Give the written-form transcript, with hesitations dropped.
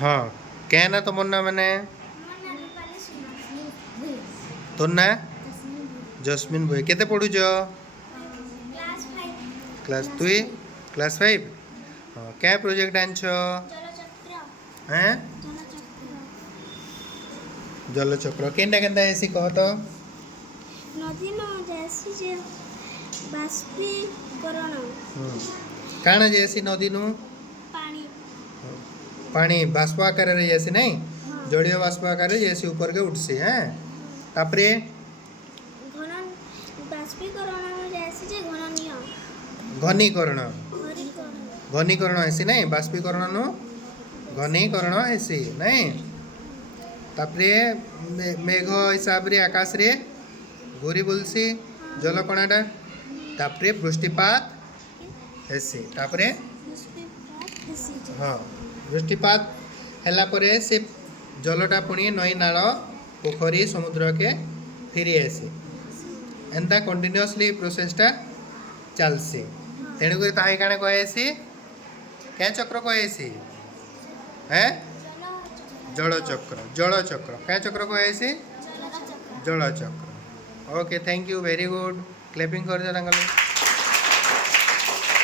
हाँ क्या ना तुम ना मैंने तो ना जस्मिन भुई केते पढ़ुच क्लास 2 क्लास 5 हाँ क्या प्रोजेक्ट आनछ हैं जलचक्र केनटा केनटा ऐसी कह तो नदी न जैसी जे बाष्पीकरण काना जैसी नदी नु पानी पानी बाष्प आकार रे जैसी नहीं हाँ जलीय बाष्प आकार रे जैसी ऊपर के उठसी हैं तापरे घन बाष्पीकरण जैसी जे घननीय घनीकरण घनीकरण घनीकरण ऐसी नहीं बाष्पीकरण नु घनीकरण ऐसी नहीं तापरे मेघ हिसाब रे आकाश रे घूरी बोलसी जलकणाटा तापरे वृष्टिपात ऐसी तापरे बाष्पीपात हेसी जे हाँ वृष्टिपात हैला परे से जलटा पुणी नई नाल पोखरी समुद्र के फिरी आसी एंता कंटिन्यूअसली प्रोसेसटा चलसी तेणुक ताही काणे कहेसी क्या चक्र कहेसी हैं जलचक्र जलचक्र क्या चक्र कहेसी जलचक्र okay thank you very good clapping कर दे